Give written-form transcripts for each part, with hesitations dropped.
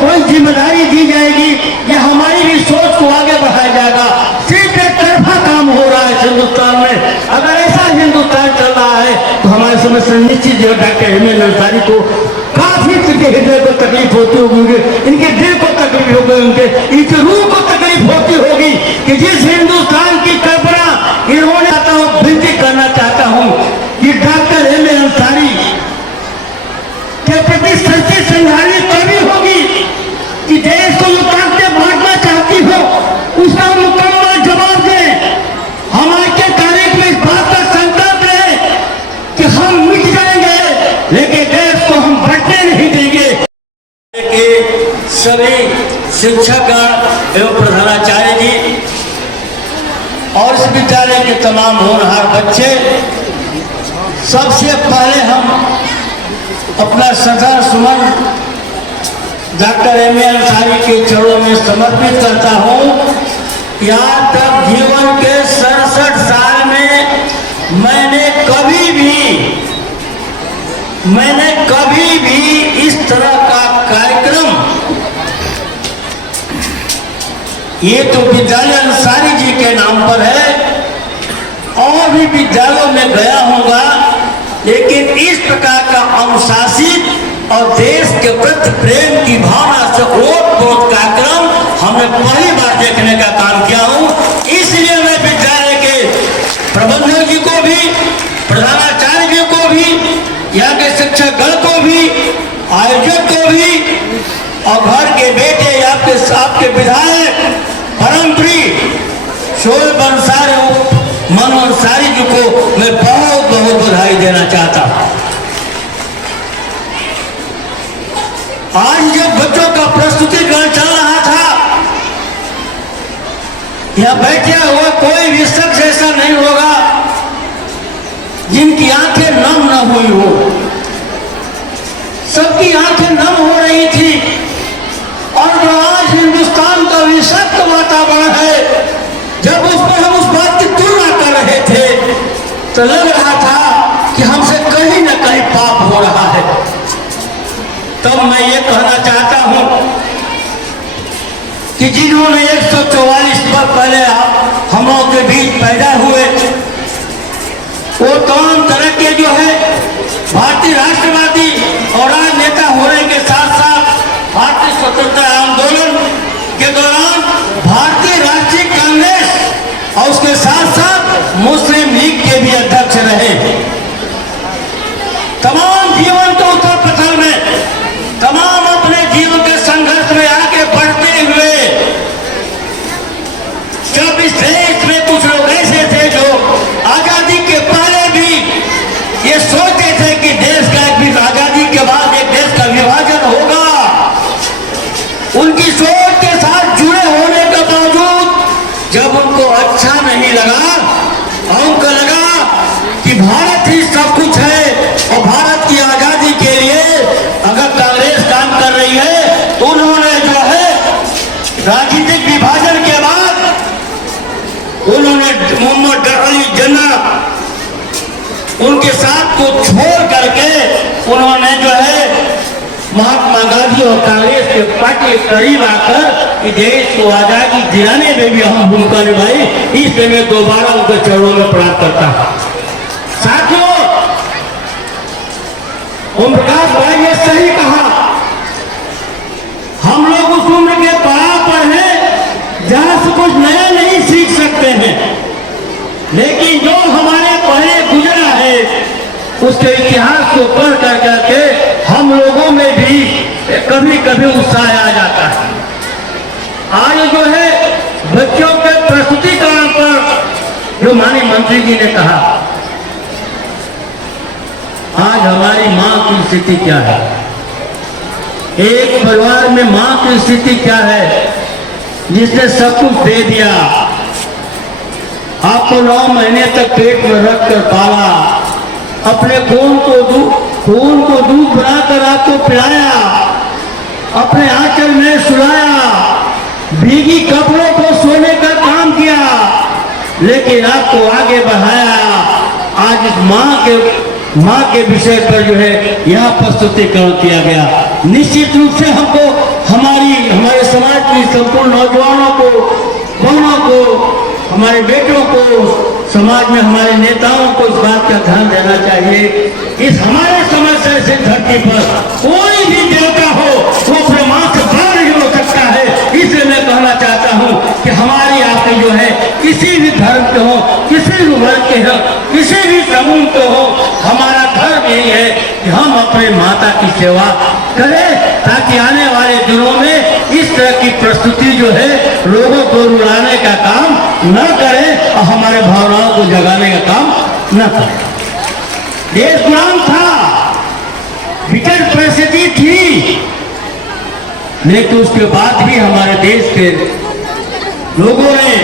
कोई जिम्मेदारी दी जाएगी या हमारी भी सोच को आगे बढ़ाया जाएगा। सिर्फ एक तरफा काम हो रहा है हिंदुस्तान में। अगर ऐसा हिंदुस्तान चल रहा है तो हमारे समझ से निश्चित जो डॉक्टर हेमंत अंसारी को काफी हृदय को तकलीफ होती होगी, इनके दिल को तकलीफ होगी, इनके रूह को तकलीफ होती होगी कि जिस हिंदुस्तान की कल्पना इन्होंने आता हूं विनती करना चाहता हूं कि डॉक्टर हेमंत अंसारी के प्रति सच्ची श्रद्धांजलि तभी होगी कि देश को जो ताकतें बांटना चाहती हो उसका मुकम्मल जवाब दें। हमारे के तारीख में इस बात का संकल्प है कि हम मिट जाएंगे लेकिन देश को हम बंटने नहीं देंगे। सभी शिक्षकगण एवं प्रधानाचार्य जी और इस विद्यालय के तमाम होनहार बच्चे, सबसे पहले हम अपना श्रद्धा सुमन डॉक्टर हेमंत अंसारी के चरणों में समर्पित करता हूं। यहाँ तक जीवन के 67 साल में मैंने कभी भी इस तरह का कार्यक्रम, ये तो विद्यालय अंसारी जी के नाम पर है, और भी विद्यालयों में गया होगा, लेकिन इस प्रकार का अनुशासित और देश के प्रति प्रेम की भावना से ओत-प्रोत कार्यक्रम हमने पहली बार देखने का काम किया हूं। इसलिए मैं विद्यालय के प्रबंधक जी को भी, प्रधानाचार्य जी को भी, यहाँ के शिक्षक गण को भी, आयोजक को भी और घर के बेटे आपके विधायक परम प्रिय शोएब अंसारी मनु अंसारी जी को मैं बहुत बहुत बधाई देना चाहता हूं। आज जब बच्चों का प्रस्तुतिकरण चल रहा था, यह बैठे हुआ कोई भी शख्स ऐसा नहीं होगा जिनकी आंखें नम न हुई हो। सबकी आंखें नम हो रही थी। और जो आज हिंदुस्तान का विषाक्त वातावरण है, जब उस पर हम उस बात की तुलना कर रहे थे तो लग रहा था कि हमसे कहीं न कहीं पाप हो रहा है। तब मैं ये कहना चाहता हूं कि जिन्होंने 144 वर्ष पहले हम लोगों के बीच पैदा हुए, वो तमाम तरह के जो है भारतीय राष्ट्रवादी और राजनेता होने के साथ साथ भारतीय स्वतंत्रता आंदोलन के दौरान भारतीय राष्ट्रीय कांग्रेस और उसके साथ साथ मुस्लिम लीग के भी अध्यक्ष रहे। तमाम जीवन के उथल पुथल में, तमाम अपने जीवन के संघर्ष में आगे बढ़ते हुए जब इस देश में कुछ लोग ऐसे थे जो आजादी के पहले भी ये सोचते थे कि देश का एक आजादी के बाद एक देश का विभाजन होगा, उनकी सोच के साथ जुड़े होने के बावजूद जब उनको अच्छा नहीं लगा और उनको लगा कि भारत ही सब कुछ है और भारत की आजादी के लिए अगर कांग्रेस काम कर रही है तो उन्होंने जो है राजनीतिक विभाजन के बाद उन्होंने मोहम्मद अली जिन्ना उनके साथ को छोड़ करके उन्होंने जो है महात्मा गांधी और कांग्रेस के पार्टी के करीब आकर देश को आजादी दिलाने में भी अहम भूमिका निभाई। इसलिए मैं दोबारा उनके चरणों में प्रणाम करता हूं। साथियों, ओम प्रकाश भाई ने सही कहा, हम लोग उस उम्र के पड़ाव पर हैं जहां से कुछ नया नहीं सीख सकते हैं, लेकिन जो हमारे पहले गुजरा है उसके इतिहास को पढ़ कर करके हम लोगों में भी कभी कभी उत्साह आ जाता है। आज जो है बच्चों के प्रस्तुतिकरण पर जो माननीय मंत्री जी ने कहा, आज हमारी मां की स्थिति क्या है, एक परिवार में मां की स्थिति क्या है जिसने सब कुछ दे दिया, आपको 9 महीने तक पेट में रख कर पाला, अपने खून को दूध बनाकर आपको पिलाया, अपने आंचल में सुलाया, भीगी कपड़ों को सोने का काम किया, लेकिन आपको आगे बढ़ाया। आज इस माँ के विषय पर जो है यहाँ प्रस्तुतिकरण किया गया। निश्चित रूप से हमको हमारे हमारे बेटों को, समाज में हमारे नेताओं को इस बात का ध्यान देना चाहिए। इस हमारे समस्या से धरती पर कोई भी देवता हो वो अपने मां से बड़ा नहीं हो सकता है। इसलिए मैं कहना चाहता हूं कि हमारी आपकी जो है किसी भी धर्म के हो, किसी भी वर्ग के हो, किसी भी समूह के हो, हमारा धर्म यही है कि हम अपने माता की सेवा करें, ताकि आने वाले दिनों में इस तरह की प्रस्तुति जो है लोगों को रुलाने का काम न करे और हमारे भावनाओं को जगाने का काम न करे। देश गुलाम था, विकट परिस्थिति थी, लेकिन उसके बाद भी हमारे देश के लोगों ने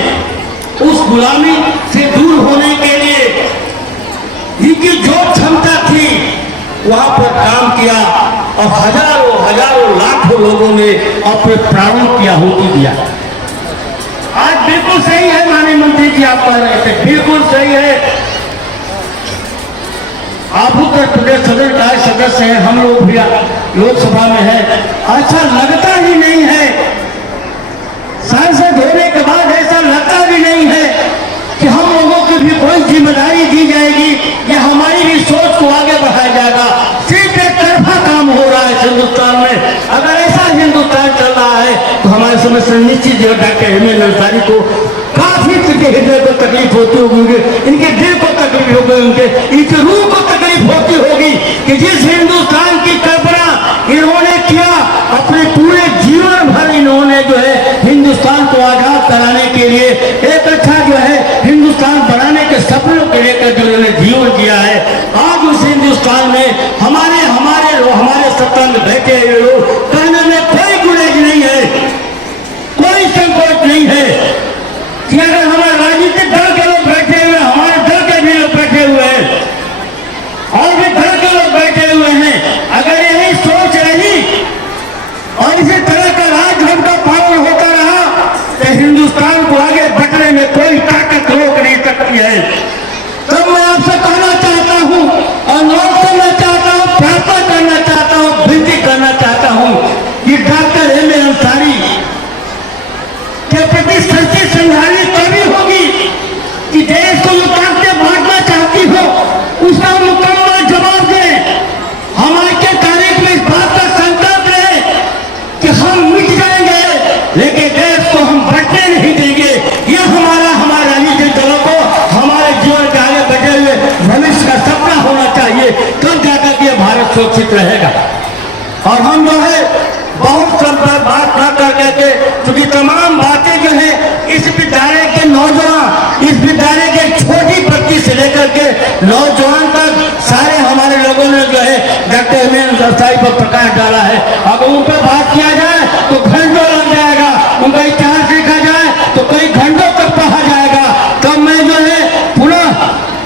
उस गुलामी से दूर होने के लिए इनकी जो क्षमता थी वहां पर काम किया और हजारों हजारों लाखों लोगों ने अपने प्राणों की आहुति दिया। आज बिल्कुल सही है माननीय मंत्री जी, आप कह रहे थे, बिल्कुल सही है। आप उत्तर प्रदेश सदन का सदस्य हैं, हम लोग भी लोकसभा में है। अच्छा लगता ही नहीं है, सांसद होने के बाद ऐसा लगता भी नहीं है कि हम लोगों की भी कोई जिम्मेदारी दी जाएगी या हमारी भी सोच को आगे बढ़ाया जाएगा। सिर्फ एक तरफा काम हो रहा है हिंदुस्तान में। अगर ऐसा हिंदुस्तान चल रहा है तो हमारे समय से निश्चित जो डॉक्टर हेमंत अंसारी को काफी हृदय को तकलीफ होती होगी, इनके दिल को तकलीफ होगी, इनकी रूह को तकलीफ होती होगी कि जिस हिंदुस्तान की कल्पना इन्होंने किया, अपने पूरे जीवन भर इन्होंने जो है हिंदुस्तान को आजाद कराने के लिए, एक अच्छा जो है हिंदुस्तान बनाने के सपनों को लेकर जो इन्होंने जीवन किया है, आज उस हिंदुस्तान में हमारे सत्ता में बैठे हुए लोग कहने में कोई गुरेज नहीं है, कोई संकोच नहीं है कि अगर हमारे राजनीतिक दल के लोग बैठे हुए, हमारे दल के भी लोग बैठे हुए हैं और भी दल के लोग बैठे हुए हैं, अगर यही सोच रही और इसी तरह का राजधर्म का पालन होता रहा तो हिंदुस्तान को आगे बढ़ने में कोई ताकत रोक नहीं सकती है। तब मैं आपसे कहना चाहता हूं, अनुरोध करना चाहता हूं, प्रार्थना करना चाहता हूं, विनती करना चाहता हूं कि डॉक्टर हेमंत अंसारी के प्रति सच्ची श्रद्धांजलि तभी होगी कि देश को जो ताकतें बांटना चाहती हो उसका मुकम्मल जवाब दें। हम आज के तारीख में इस बात का संकल्प लें कि हम मिट जाएंगे लेकिन देश को हम बढ़ने नहीं देंगे। यह हमारे राजनीतिक दलों को हमारे जीवन के आगे बढ़े हुए भविष्य का सपना होना चाहिए, तब जाकर के भारत सुरक्षित रहेगा। और हम जो है बहुत सब बात न कर के, क्योंकि तमाम बातें जो है इस विद्यालय के नौजवान, इस विद्यालय के छोटी बच्ची से लेकर के नौजवान तक सारे हमारे लोगों ने जो है डॉक्टर हेमंत अंसारी पर प्रकाश डाला है। अगर उन पर बात किया जाए तो घंटों लग जाएगा, उनका इतिहास देखा जाए तो कई घंटों तक पढ़ा जाएगा। तब मैं जो है पुनः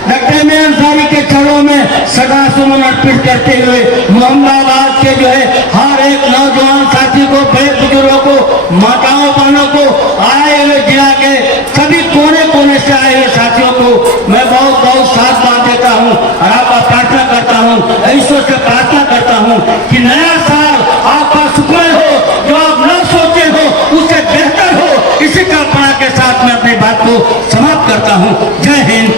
डॉक्टर हेमंत अंसारी के चरणों में सदा सुमन अर्पित करते हुए मोहम्मदाबाद के जो है हर एक नौजवान साथी को, बड़े बुजुर्गों को, माताओं बहनों को, आए हुए जिला के सभी कोने कोने से आए हुए साथियों को मैं बहुत बहुत साथ बांध देता हूँ और आपका प्रार्थना करता हूँ, ईश्वर से प्रार्थना करता हूँ कि नया साल आपका सुखमय हो, जो आप न सोचे हो उससे बेहतर हो। इसी कल्पना के साथ मैं अपनी बात को समाप्त करता हूँ। जय हिंद।